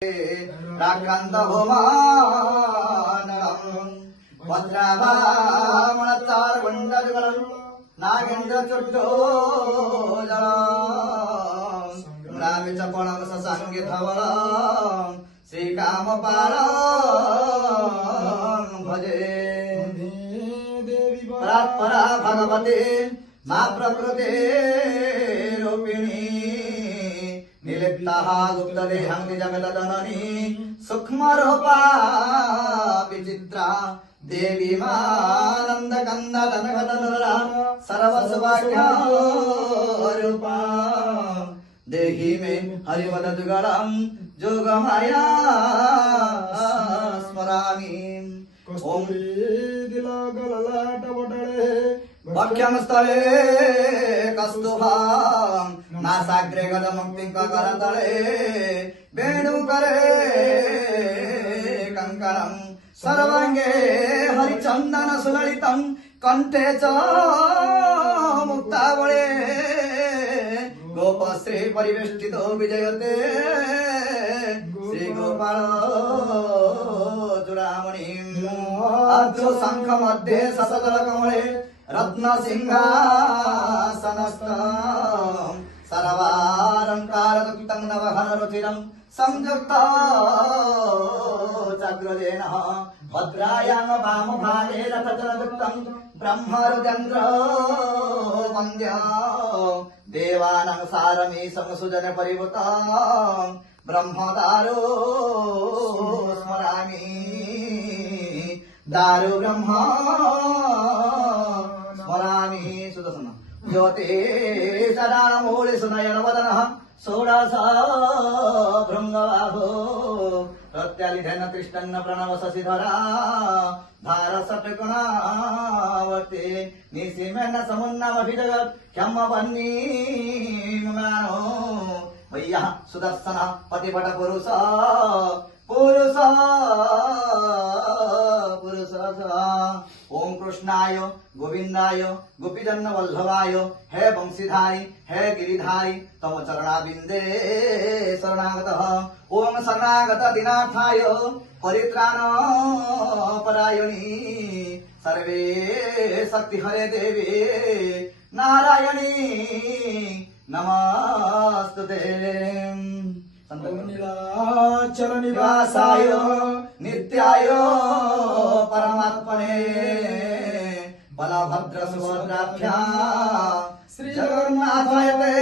राक्रांत होमानलम् वज्राभामणचार गुण्डजुगलम् नागेन्द्र चुट्टोजलम् ग्रामे च पणम ससाङ्गे धवलम् श्रीकामपालम् भजे परात्परा भगवते मा प्रकृते रूपिणी निलिप्तः गुप्तदेहं निजगतजननी सूक्ष्मरूपा विचित्रा देवी मानन्दकन्दनघटनरा सर्वसुभाग्यरूपा देहि मे हरिपदजुगलं जोगमाया स्मरामि। ओम वक्ष्यं स्थले कस्तुभां नासाग्रे गजमुक्तिं करतले वेणुकरे कंकणं सर्वांगे हरिचन्दन सुललितं कंठे च मुक्तावळे गोपश्री परिवेष्टितो विजयते श्रीगोपाल चूडामणिम् अद्भुत शंख मध्ये ससदल कमले रत्न सिंहासनस्थं सर्वालंकारयुक्तं नवघनरुचिरं संयुक्तं चक्रजेन भद्रायां वामभागे रथचरणयुक्तं ब्रह्मरुद्र वन्द्यं देवानां सारमीशं सुजन परिवृतं ब्रह्मदारो स्मरामि। दारु ब्रह्म स्मरामि सुदर्शन ज्योति सदानमूले सुनयनवदनः षोडश भृङ्गवाहो प्रत्यालिधन तिष्ठन्न प्रणव शशिधरा भारसटकुणावर्ते निसीमेन समुन्नमभिजगत् ह्यमवन्नीमानो भय्यः सुदर्शन पतिपट पुरुष पुरुष ओम कृष्णाय गोविंदाय गोपीजन वल्लभाय हे वंशीधारी हे गिरिधारी तम चरणाबिंदे शरणागतः ओम शरणागत दिनार्थाय परित्राण परायणी सर्वे शक्ति हरे देवी नारायणी नमस्तुते। नीलाचल निवासाय नित्याय परमात्मने बलभद्र सुभद्राभ्यां श्री जगन्नाथाय ते